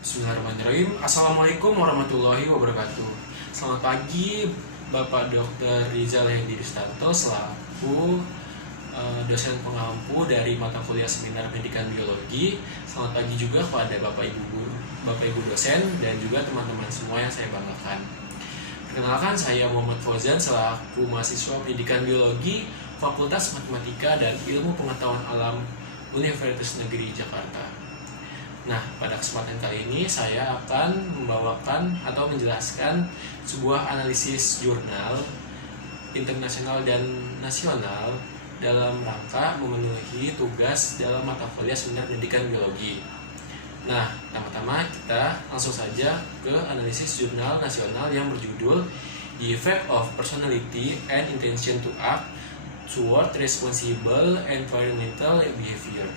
Bismillahirrahmanirrahim. Assalamualaikum warahmatullahi wabarakatuh. Selamat pagi Bapak Dr. Rizal Hendy Ristanto selaku dosen pengampu dari mata kuliah Seminar Pendidikan Biologi. Selamat pagi juga kepada Bapak Ibu guru, Bapak Ibu dosen dan juga teman-teman semua yang saya banggakan. Perkenalkan, saya Muhammad Fauzan selaku mahasiswa Pendidikan Biologi Fakultas Matematika dan Ilmu Pengetahuan Alam Universitas Negeri Jakarta. Nah, pada kesempatan kali ini saya akan membawakan atau menjelaskan sebuah analisis jurnal internasional dan nasional dalam rangka memenuhi tugas dalam mata kuliah Seminar Pendidikan Biologi. Nah, pertama-tama kita langsung saja ke analisis jurnal nasional yang berjudul The Effect of Personality and Intention to Act Toward Responsible Environmental Behavior.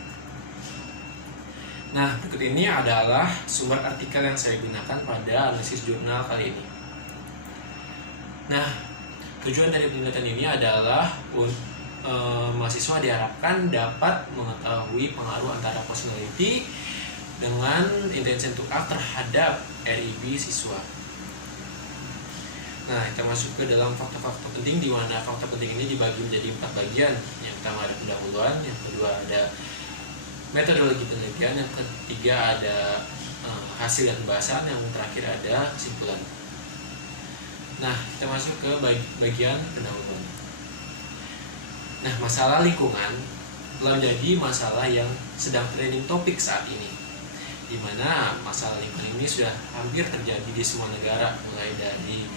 Nah, berikut ini adalah sumber artikel yang saya gunakan pada analisis jurnal kali ini. Nah, tujuan dari penelitian ini adalah mahasiswa diharapkan dapat mengetahui pengaruh antara personality dengan intention to act terhadap RIB siswa. Nah, kita masuk ke dalam fakta-fakta penting, di mana fakta penting ini dibagi menjadi 4 bagian. Yang pertama ada pendahuluan, yang kedua ada metodologi penelitian, yang ketiga ada hasil dan pembahasan, yang terakhir ada kesimpulan. Nah, kita masuk ke bagian pendahuluan. Nah, masalah lingkungan telah menjadi masalah yang sedang trending topik saat ini, di mana masalah lingkungan ini sudah hampir terjadi di semua negara, mulai dari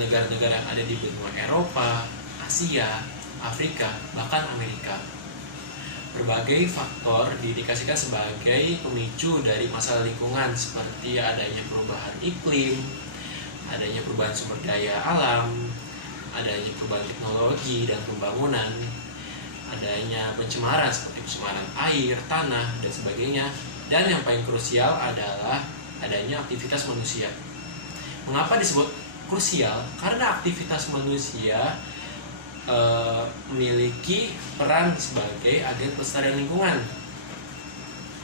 negara-negara yang ada di benua Eropa, Asia, Afrika, bahkan Amerika. Berbagai faktor diindikasikan sebagai pemicu dari masalah lingkungan, seperti adanya perubahan iklim, adanya perubahan sumber daya alam, adanya perubahan teknologi dan pembangunan, adanya pencemaran seperti pencemaran air, tanah, dan sebagainya. Dan yang paling krusial adalah adanya aktivitas manusia. Mengapa disebut krusial? Karena aktivitas manusia memiliki peran sebagai agen pelestarian lingkungan.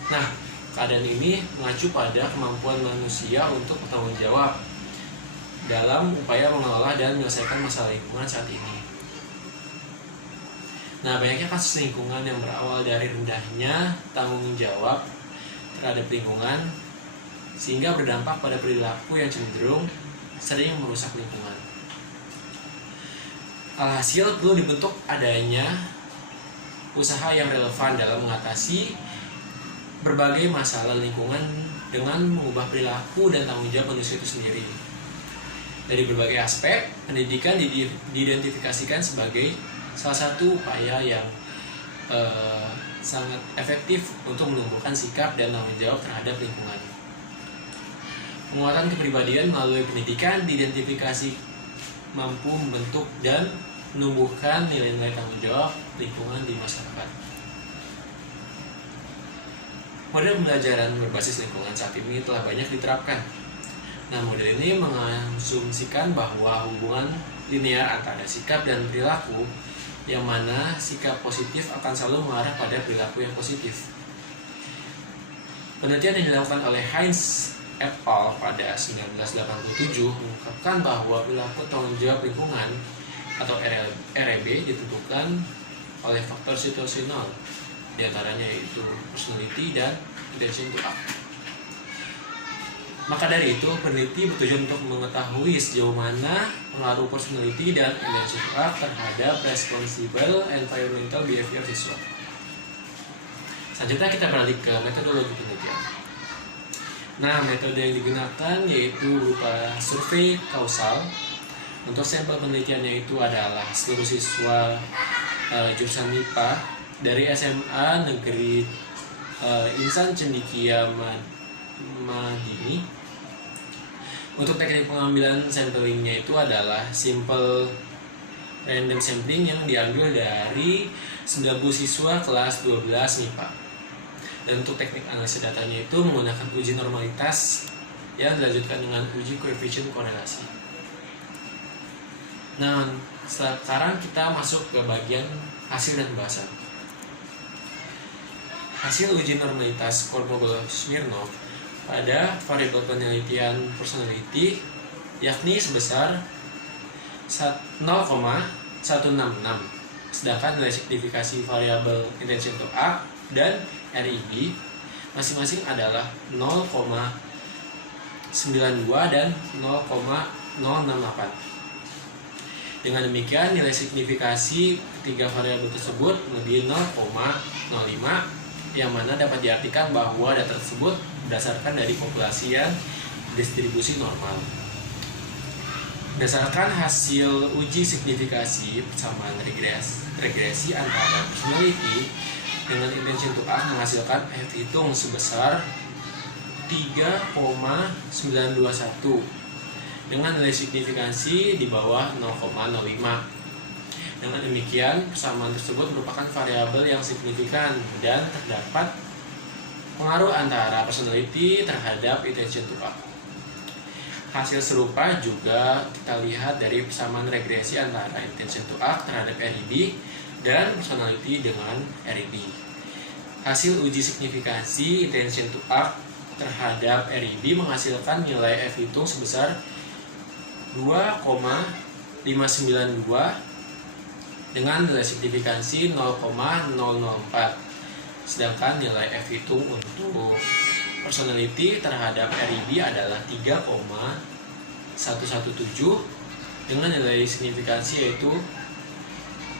Nah, keadaan ini mengacu pada kemampuan manusia untuk bertanggung jawab dalam upaya mengelola dan menyelesaikan masalah lingkungan saat ini. Nah, banyaknya kasus lingkungan yang berawal dari rendahnya tanggung jawab terhadap lingkungan sehingga berdampak pada perilaku yang cenderung sering merusak lingkungan. Alhasil perlu dibentuk adanya usaha yang relevan dalam mengatasi berbagai masalah lingkungan dengan mengubah perilaku dan tanggung jawab manusia itu sendiri. Dari berbagai aspek, pendidikan diidentifikasikan sebagai salah satu upaya yang sangat efektif untuk menumbuhkan sikap dan tanggung jawab terhadap lingkungan. Penguatan kepribadian melalui pendidikan diidentifikasi mampu membentuk dan menumbuhkan nilai-nilai tanggung jawab lingkungan di masyarakat. Model pembelajaran berbasis lingkungan saat ini telah banyak diterapkan. Nah, model ini mengasumsikan bahwa hubungan linear antara sikap dan perilaku, yang mana sikap positif akan selalu mengarah pada perilaku yang positif. Penelitian yang dilakukan oleh Heinz et al. Pada 1987 mengungkapkan bahwa perilaku tanggung jawab lingkungan atau REB ditentukan oleh faktor situasional, diantaranya yaitu personality dan intention to act. Maka dari itu, peneliti bertujuan untuk mengetahui sejauh mana pengaruh personality dan intention to act terhadap responsible environmental behavior siswa. Selanjutnya kita beralih ke metodologi penelitian. Nah, metode yang digunakan yaitu berupa survei kausal. Untuk sampel penelitiannya itu adalah seluruh siswa jurusan MIPA dari SMA Negeri Insan Cendikia Madini. Untuk teknik pengambilan sampelingnya itu adalah simple random sampling yang diambil dari 90 siswa kelas 12 MIPA. Dan untuk teknik analisis datanya itu menggunakan uji normalitas yang dilanjutkan dengan uji koefisien korelasi. Nah, sekarang kita masuk ke bagian hasil dan pembahasan. Hasil uji normalitas Kolmogorov-Smirnov pada variabel penelitian personality, yakni sebesar 0,166, sedangkan nilai signifikasi variabel intention to act dan RIB masing-masing adalah 0,92 dan 0,068. Dengan demikian, nilai signifikasi ketiga variabel tersebut melebihi 0,05, yang mana dapat diartikan bahwa data tersebut berdasarkan dari populasi yang distribusi normal. Berdasarkan hasil uji signifikasi persamaan regresi antara personality dengan intention to act menghasilkan F hitung sebesar 3,921 dengan nilai signifikansi di bawah 0,05. Dengan demikian, persamaan tersebut merupakan variabel yang signifikan dan terdapat pengaruh antara personality terhadap intention to act. Hasil serupa juga kita lihat dari persamaan regresi antara intention to act terhadap RIB dan personality dengan RIB. Hasil uji signifikansi intention to act terhadap RIB menghasilkan nilai F hitung sebesar 2,592 dengan nilai signifikansi 0,004. Sedangkan nilai F hitung untuk personality terhadap RIB adalah 3,117 dengan nilai signifikansi yaitu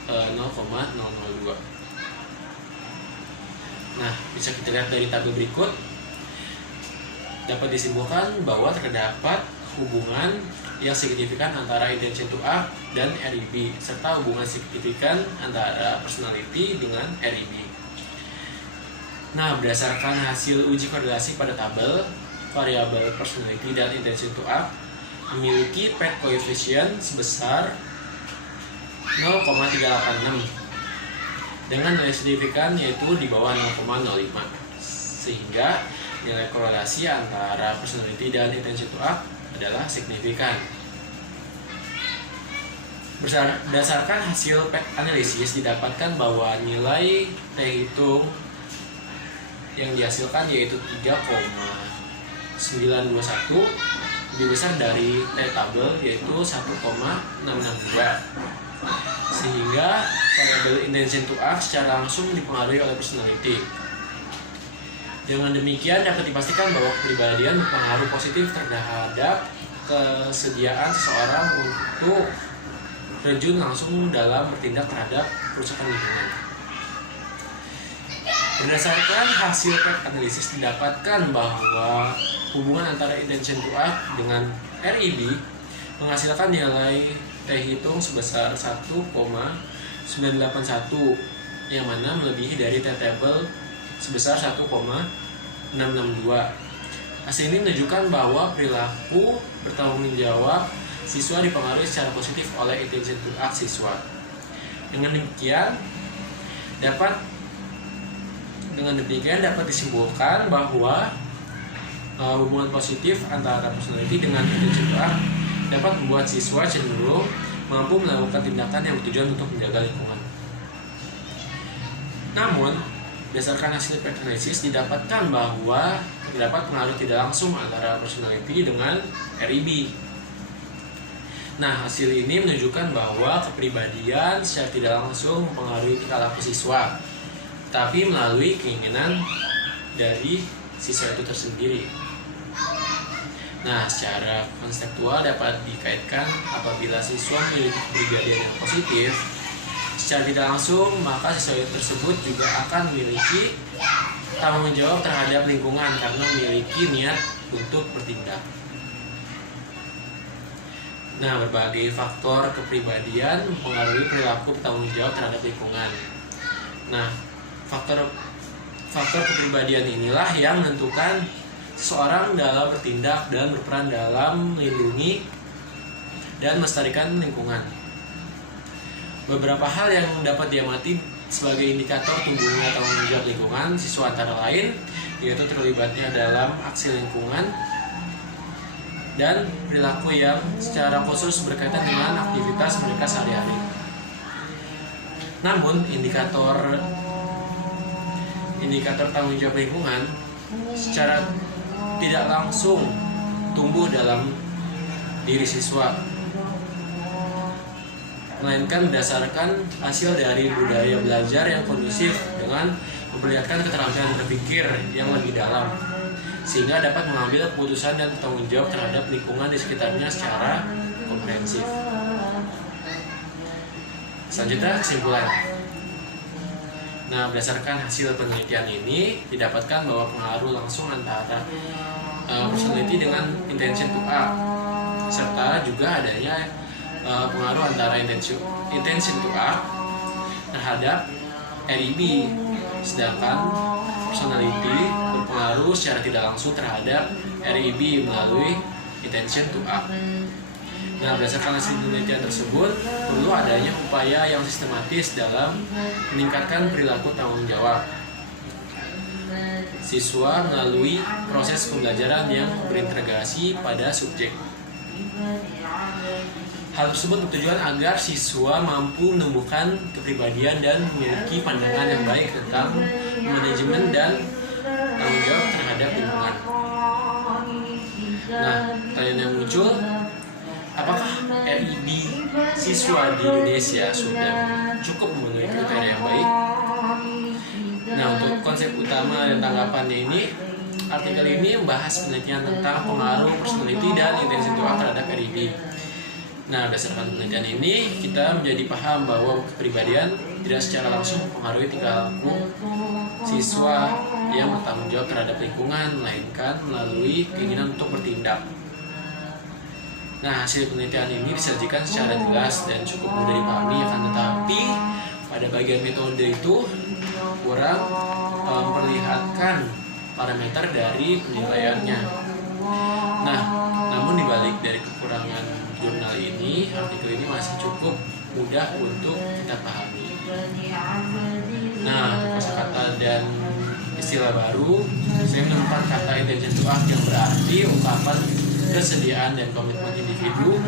0,002. Nah, bisa kita lihat dari tabel berikut. Dapat disimpulkan bahwa terdapat hubungan yang signifikan antara intention to act dan RIB, serta hubungan signifikan antara personality dengan RIB. Nah, berdasarkan hasil uji korelasi pada tabel, variabel personality dan intention to act memiliki paired coefficient sebesar 0,386 dengan nilai signifikan yaitu di bawah 0,05, sehingga nilai korelasi antara personality dan intention to act adalah signifikan. Berdasarkan hasil PET analisis didapatkan bahwa nilai T hitung yang dihasilkan yaitu 3,921 lebih besar dari T tabel yaitu 1,662, sehingga variabel intention to act secara langsung dipengaruhi oleh personality. Dengan demikian dapat dipastikan bahwa kepribadian berpengaruh positif terhadap kesediaan seseorang untuk terjun langsung dalam bertindak terhadap kerusakan lingkungan. Berdasarkan hasil PET analisis didapatkan bahwa hubungan antara intention to act dengan RIB menghasilkan nilai T hitung sebesar 1,981 yang mana melebihi dari T table sebesar 1,662. Hasil ini menunjukkan bahwa perilaku bertanggung jawab siswa dipengaruhi secara positif oleh intention to act siswa. Dengan demikian dapat disimpulkan bahwa hubungan positif antara personality dengan intention to act dapat membuat siswa cenderung mampu melakukan tindakan yang bertujuan untuk menjaga lingkungan. Namun, berdasarkan hasil PET analisis didapatkan bahwa terdapat pengaruh tidak langsung antara personality dengan RIB. Nah, hasil ini menunjukkan bahwa kepribadian secara tidak langsung mempengaruhi tingkah laku siswa, tapi melalui keinginan dari siswa itu tersendiri. Nah, secara konseptual dapat dikaitkan apabila siswa memiliki kepribadian yang positif, secara tidak langsung maka siswa tersebut juga akan memiliki tanggung jawab terhadap lingkungan karena memiliki niat untuk bertindak. Nah, berbagai faktor kepribadian mempengaruhi perilaku bertanggung jawab terhadap lingkungan. Nah, faktor kepribadian inilah yang menentukan seseorang dalam bertindak dan berperan dalam melindungi dan melestarikan lingkungan. Beberapa hal yang dapat diamati sebagai indikator tumbuhnya tanggung jawab lingkungan siswa antara lain yaitu terlibatnya dalam aksi lingkungan dan perilaku yang secara khusus berkaitan dengan aktivitas mereka sehari-hari. Namun indikator tanggung jawab lingkungan secara tidak langsung tumbuh dalam diri siswa, melainkan berdasarkan hasil dari budaya belajar yang kondusif dengan memperlihatkan keterampilan berpikir yang lebih dalam, sehingga dapat mengambil keputusan dan bertanggung jawab terhadap lingkungan di sekitarnya secara komprehensif. Selanjutnya, kesimpulan. Nah, berdasarkan hasil penelitian ini didapatkan bahwa pengaruh langsung antara personality dengan intention to act, serta juga adanya pengaruh antara intention to act terhadap REB, sedangkan personality berpengaruh secara tidak langsung terhadap REB melalui intention to act. Nah, berdasarkan hasil penelitian tersebut, perlu adanya upaya yang sistematis dalam meningkatkan perilaku tanggung jawab siswa melalui proses pembelajaran yang berintegrasi pada subjek. Hal tersebut bertujuan agar siswa mampu menumbuhkan kepribadian dan memiliki pandangan yang baik tentang manajemen dan tanggung jawab terhadap lingkungan. Nah, pertanyaan yang muncul, apakah REB siswa di Indonesia sudah cukup memenuhi kriteria yang baik? Nah, untuk konsep utama dan tanggapannya ini, artikel ini membahas penelitian tentang pengaruh personality dan intention to act terhadap REB. Nah, berdasarkan penelitian ini, kita menjadi paham bahwa kepribadian tidak secara langsung mempengaruhi tingkah laku siswa yang bertanggung jawab terhadap lingkungan, melainkan melalui keinginan untuk bertindak. Nah, hasil penelitian ini disajikan secara jelas dan cukup mudah dipahami, akan tetapi pada bagian metode itu kurang memperlihatkan parameter dari penilaiannya. Nah, namun dibalik dari kekurangan jurnal ini, artikel ini masih cukup mudah untuk kita pahami. Nah, kosakata dan istilah baru, saya menemukan kata intention to act yang berarti ungkapan kesediaan dan komitmen individu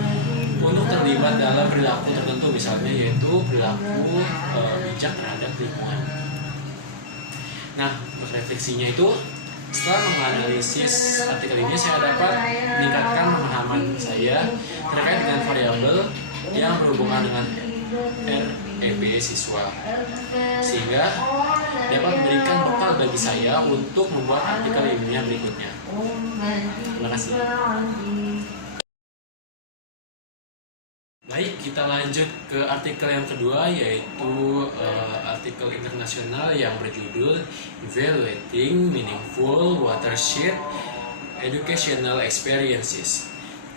untuk terlibat dalam perilaku tertentu, misalnya yaitu perilaku bijak terhadap lingkungan. Nah, untuk refleksinya itu, setelah menganalisis artikel ini, saya dapat meningkatkan pemahaman saya terkait dengan variabel yang berhubungan dengan REB siswa, sehingga dapat memberikan bekal bagi saya untuk membuat artikel ilmiah berikutnya. Terima kasih. Baik, kita lanjut ke artikel yang kedua, yaitu artikel internasional yang berjudul Evaluating Meaningful Watershed Educational Experiences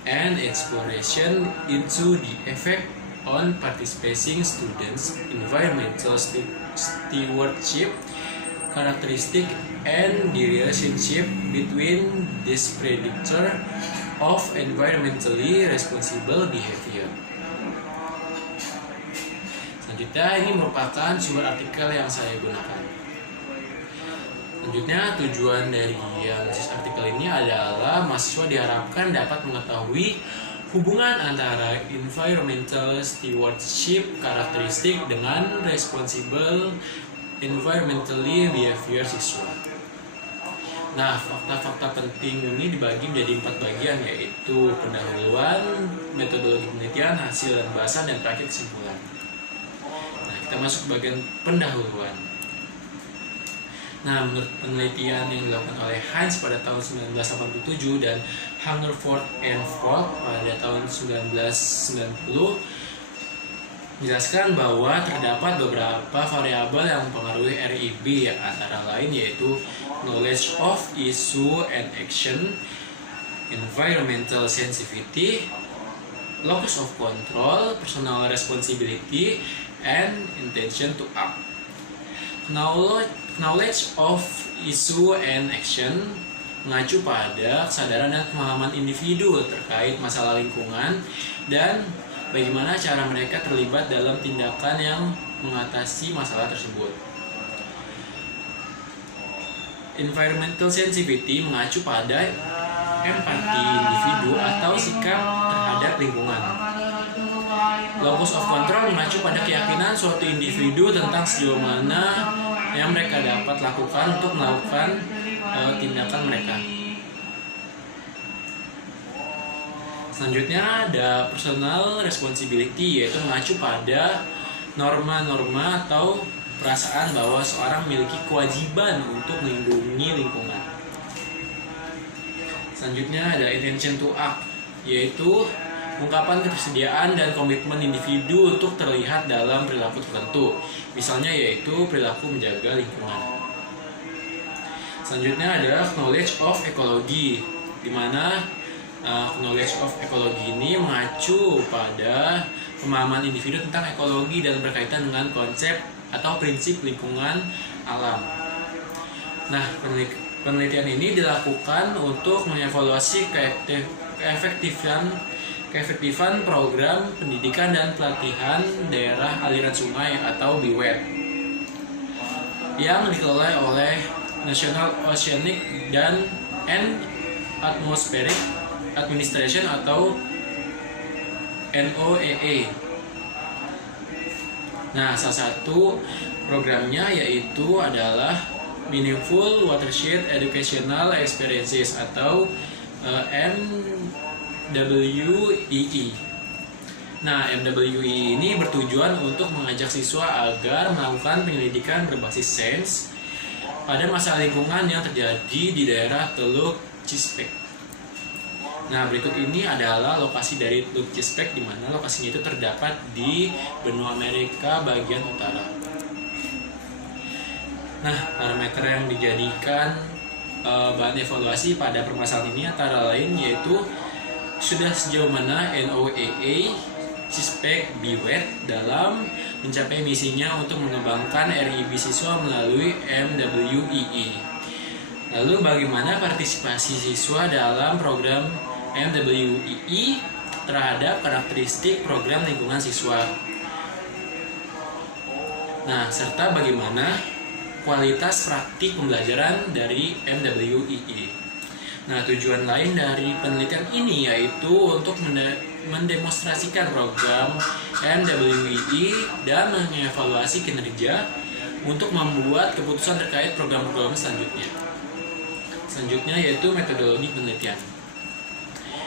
and Exploration into the Effect on Participating Students, Environmental Stewardship, Characteristic, and the Relationship between this Predictor of Environmentally Responsible Behavior. Selanjutnya, ini merupakan sumber artikel yang saya gunakan. Selanjutnya, tujuan dari analisis artikel ini adalah mahasiswa diharapkan dapat mengetahui hubungan antara environmental stewardship karakteristik dengan responsible environmentally behavior siswa. Nah, fakta-fakta penting ini dibagi menjadi 4 bagian, yaitu pendahuluan, metodologi penelitian, hasil dan bahasan, dan terakhir kesimpulan. Kita masuk ke bagian pendahuluan. Nah, menurut penelitian yang dilakukan oleh Heinz pada tahun 1987 dan Hungerford and Fogg pada tahun 1990, menjelaskan bahwa terdapat beberapa variabel yang mempengaruhi REB, antara lain yaitu knowledge of issue and action, environmental sensitivity, locus of control, personal responsibility, and intention to act. Knowledge of issue and action mengacu pada kesadaran dan pemahaman individu terkait masalah lingkungan dan bagaimana cara mereka terlibat dalam tindakan yang mengatasi masalah tersebut. Environmental sensitivity mengacu pada empati individu atau sikap terhadap lingkungan. Locus of control mengacu pada keyakinan suatu individu tentang sejauh mana yang mereka dapat lakukan untuk melakukan tindakan mereka. Selanjutnya ada personal responsibility, yaitu mengacu pada norma-norma atau perasaan bahwa seorang memiliki kewajiban untuk melindungi lingkungan. Selanjutnya ada intention to act, yaitu ungkapan ketersediaan dan komitmen individu untuk terlihat dalam perilaku tertentu. Misalnya yaitu perilaku menjaga lingkungan. Selanjutnya ada knowledge of ecology, di mana knowledge of ecology ini mengacu pada pemahaman individu tentang ekologi dan berkaitan dengan konsep atau prinsip lingkungan alam. Nah, penelitian ini dilakukan untuk mengevaluasi keefektifan program pendidikan dan pelatihan daerah aliran sungai atau BWED yang dikelola oleh National Oceanic and Atmospheric Administration atau NOAA. Nah, salah satu programnya yaitu adalah Meaningful Watershed Educational Experiences atau MWEE. Nah, MWEE ini bertujuan untuk mengajak siswa agar melakukan penyelidikan berbasis sains pada masalah lingkungan yang terjadi di daerah Teluk Cispek. Nah, berikut ini adalah lokasi dari Teluk Cispek, di mana lokasinya itu terdapat di benua Amerika bagian utara. Nah, parameter yang dijadikan bahan evaluasi pada permasalahan ini antara lain yaitu sudah sejauh mana NOAA Cispek BWED dalam mencapai misinya untuk mengembangkan RIB siswa melalui MWEE. Lalu bagaimana partisipasi siswa dalam program MWEE terhadap karakteristik program lingkungan siswa. Nah, serta bagaimana kualitas praktik pembelajaran dari MWEE. Nah, tujuan lain dari penelitian ini yaitu untuk mendemonstrasikan program MWEE dan mengevaluasi kinerja untuk membuat keputusan terkait program-program selanjutnya. Selanjutnya yaitu metodologi penelitian.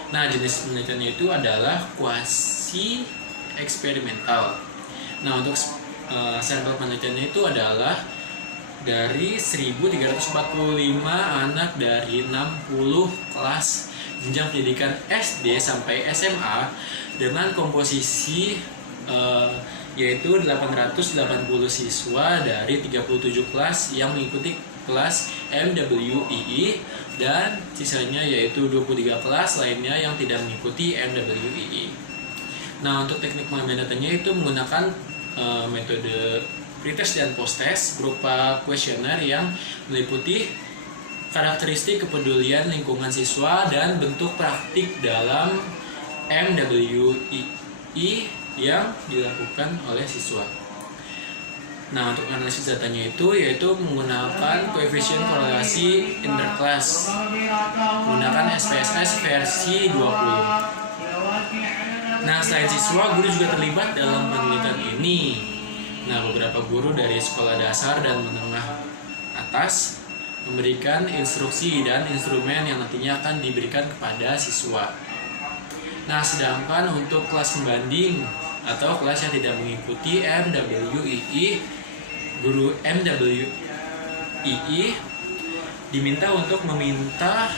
Nah, jenis penelitiannya itu adalah kuasi eksperimental. Nah, untuk sampel penelitiannya itu adalah dari 1.345 anak dari 60 kelas jenjang pendidikan SD sampai SMA dengan komposisi yaitu 880 siswa dari 37 kelas yang mengikuti kelas MWEE dan sisanya yaitu 23 kelas lainnya yang tidak mengikuti MWEE. Nah, untuk teknik pengambilan datanya itu menggunakan metode pretest dan post-test berupa kuesioner yang meliputi karakteristik kepedulian lingkungan siswa dan bentuk praktik dalam MWEE yang dilakukan oleh siswa. Nah, untuk analisis datanya itu yaitu menggunakan koefisien korelasi interclass menggunakan SPSS versi 20. Nah, selain siswa, guru juga terlibat dalam penelitian ini. Nah, beberapa guru dari sekolah dasar dan menengah atas memberikan instruksi dan instrumen yang nantinya akan diberikan kepada siswa. Nah, sedangkan untuk kelas pembanding atau kelas yang tidak mengikuti MWEE, guru MWEE diminta untuk meminta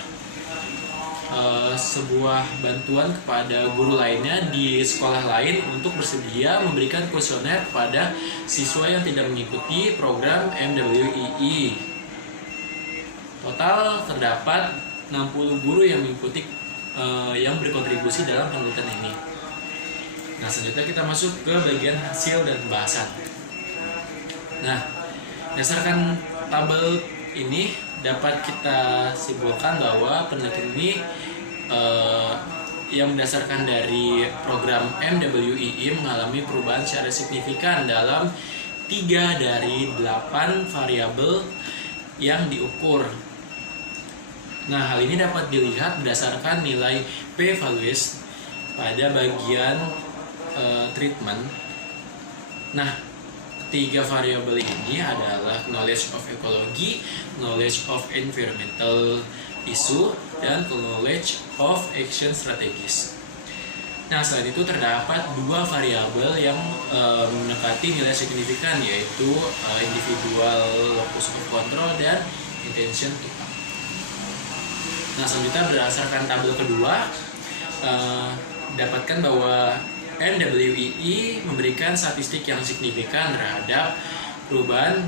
sebuah bantuan kepada guru lainnya di sekolah lain untuk bersedia memberikan kuesioner kepada siswa yang tidak mengikuti program MWEE. Total terdapat 60 guru yang mengikuti yang berkontribusi dalam penelitian ini. Nah, selanjutnya kita masuk ke bagian hasil dan pembahasan. Nah, berdasarkan tabel ini dapat kita simpulkan bahwa penelitian ini yang berdasarkan dari program MWEE mengalami perubahan secara signifikan dalam 3 dari 8 variabel yang diukur. Nah, hal ini dapat dilihat berdasarkan nilai p-values pada bagian treatment. Nah, 3 variabel ini adalah knowledge of ecology, knowledge of environmental issue, dan knowledge of action strategies. Nah, selain itu terdapat dua variabel yang mendekati nilai signifikan, yaitu individual locus of control dan intention to act. Nah, selanjutnya berdasarkan tabel kedua, dapatkan bahwa MWEE memberikan statistik yang signifikan terhadap perubahan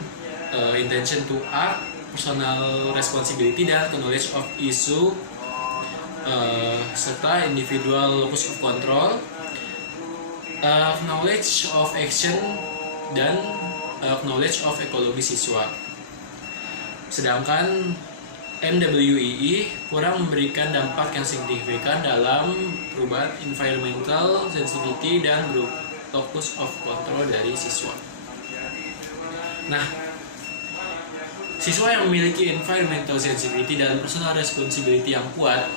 intention to act, personal responsibility, dan knowledge of issue, serta individual locus of control, knowledge of action, dan knowledge of ekologi siswa. Sedangkan MWEE kurang memberikan dampak yang signifikan dalam perubahan environmental sensitivity dan locus of control dari siswa. Nah, siswa yang memiliki environmental sensitivity dan personal responsibility yang kuat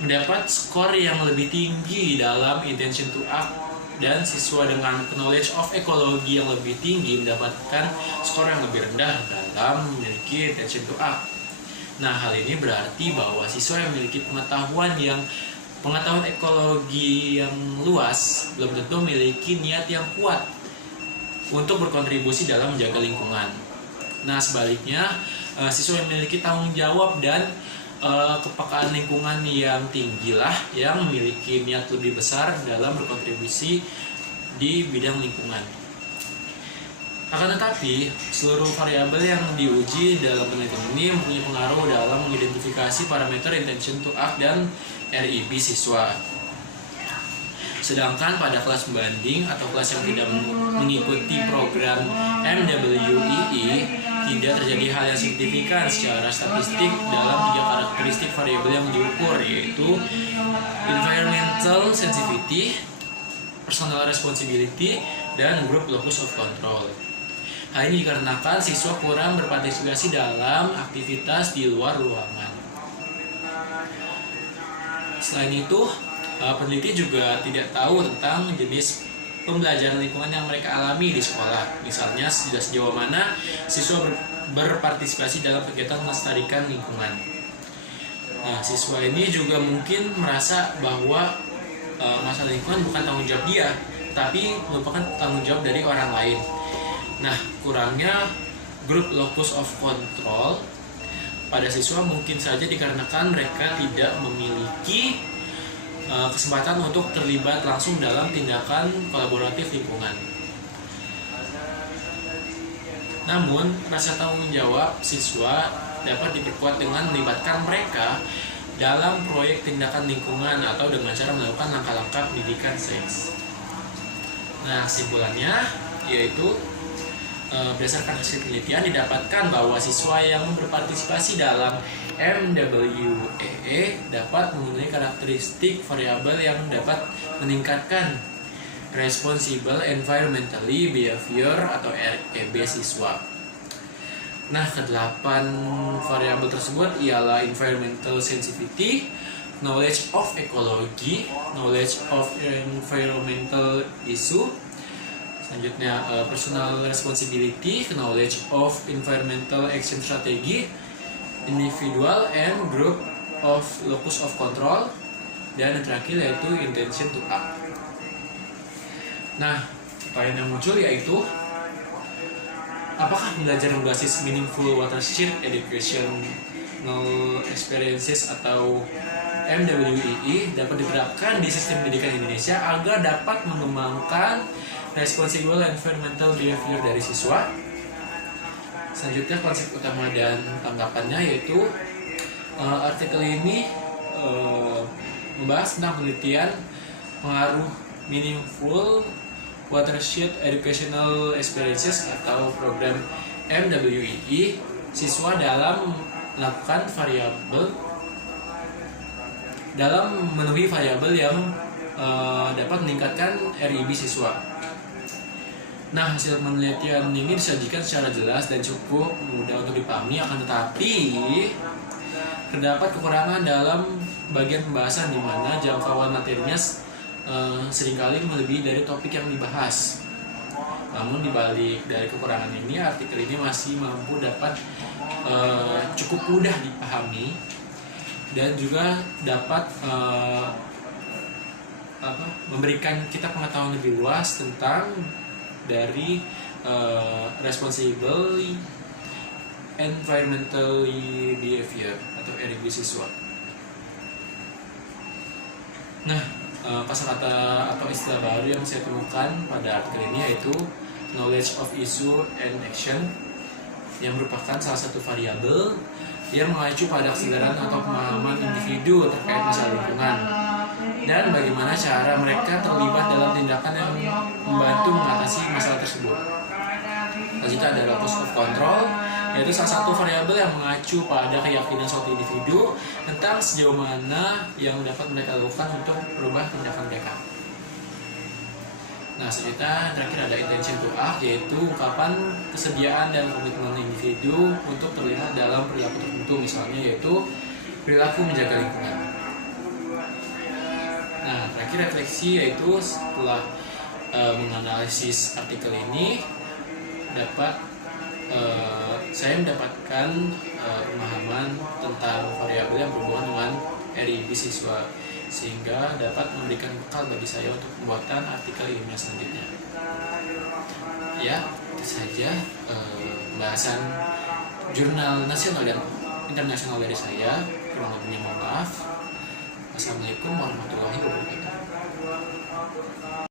mendapat skor yang lebih tinggi dalam intention to act, dan siswa dengan knowledge of ekologi yang lebih tinggi mendapatkan skor yang lebih rendah dalam memiliki intention to act. Nah, hal ini berarti bahwa siswa yang memiliki pengetahuan ekologi yang luas belum tentu memiliki niat yang kuat untuk berkontribusi dalam menjaga lingkungan. Nah, sebaliknya, siswa yang memiliki tanggung jawab dan kepekaan lingkungan yang tinggi lah yang memiliki niat lebih besar dalam berkontribusi di bidang lingkungan. Akan tetapi, seluruh variabel yang diuji dalam penelitian ini mempunyai pengaruh dalam mengidentifikasi parameter intention to act dan RIB siswa. Sedangkan pada kelas pembanding atau kelas yang tidak mengikuti program MWEE, tidak terjadi hal yang signifikan secara statistik dalam 3 karakteristik variabel yang diukur, yaitu environmental sensitivity, personal responsibility, dan group locus of control. Hal ini dikarenakan siswa kurang berpartisipasi dalam aktivitas di luar ruangan. Selain itu, peneliti juga tidak tahu tentang jenis pembelajaran lingkungan yang mereka alami di sekolah. Misalnya, sudah sejauh mana siswa berpartisipasi dalam kegiatan melestarikan lingkungan. Nah, siswa ini juga mungkin merasa bahwa masalah lingkungan bukan tanggung jawab dia, tapi merupakan tanggung jawab dari orang lain. Nah, kurangnya group locus of control pada siswa mungkin saja dikarenakan mereka tidak memiliki kesempatan untuk terlibat langsung dalam tindakan kolaboratif lingkungan. Namun, rasa tanggung jawab siswa dapat diperkuat dengan melibatkan mereka dalam proyek tindakan lingkungan atau dengan cara melakukan langkah-langkah pendidikan seks. Nah, kesimpulannya yaitu berdasarkan hasil penelitian didapatkan bahwa siswa yang berpartisipasi dalam MWEE dapat memenuhi karakteristik variabel yang dapat meningkatkan responsible environmentally behavior atau REB siswa. Nah, ke-8 variabel tersebut ialah environmental sensitivity, knowledge of ecology, knowledge of environmental issue, selanjutnya personal responsibility, knowledge of environmental action strategy, individual and group of locus of control, dan yang terakhir yaitu intention to act. Nah, pertanyaan yang muncul yaitu apakah pembelajaran berbasis meaningful watershed educational experiences atau MWEE dapat diterapkan di sistem pendidikan Indonesia agar dapat mengembangkan responsible environmental behavior dari siswa? Selanjutnya, konsep utama dan tanggapannya yaitu artikel ini membahas tentang penelitian pengaruh meaningful watershed educational experiences atau program MWEE siswa dalam melakukan memenuhi variabel yang dapat meningkatkan RIB siswa. Nah, hasil penelitian ini disajikan secara jelas dan cukup mudah untuk dipahami, akan tetapi terdapat kekurangan dalam bagian pembahasan di mana jangkauan materinya seringkali melebihi dari topik yang dibahas. Namun dibalik dari kekurangan ini, artikel ini masih mampu dapat cukup mudah dipahami dan juga dapat memberikan kita pengetahuan lebih luas tentang dari responsible environmentally behavior atau REB siswa. Nah, kosakata atau istilah baru yang saya temukan pada artikel ini yaitu knowledge of issue and action, yang merupakan salah satu variabel yang mengacu pada kesadaran atau pemahaman individu terkait masalah lingkungan dan bagaimana cara mereka terlibat dalam tindakan yang membantu mengatasi masalah tersebut. Selanjutnya adalah cost of control, yaitu salah satu variabel yang mengacu pada keyakinan suatu individu tentang sejauh mana yang dapat mereka lakukan untuk merubah tindakan mereka. Nah, selanjutnya terakhir ada intention to act, yaitu ungkapan kesediaan dan komitmen individu untuk terlibat dalam perilaku tertentu, misalnya yaitu perilaku menjaga lingkungan. Nah, terakhir refleksi, yaitu setelah menganalisis artikel ini saya mendapatkan pemahaman tentang variabel yang berhubungan dengan REB siswa, sehingga dapat memberikan bekal bagi saya untuk pembuatan artikel ilmiah selanjutnya. Ya, itu saja pembahasan jurnal nasional dan internasional dari saya. Kurang lebihnya mohon maaf. Wassalamualaikum warahmatullahi wabarakatuh.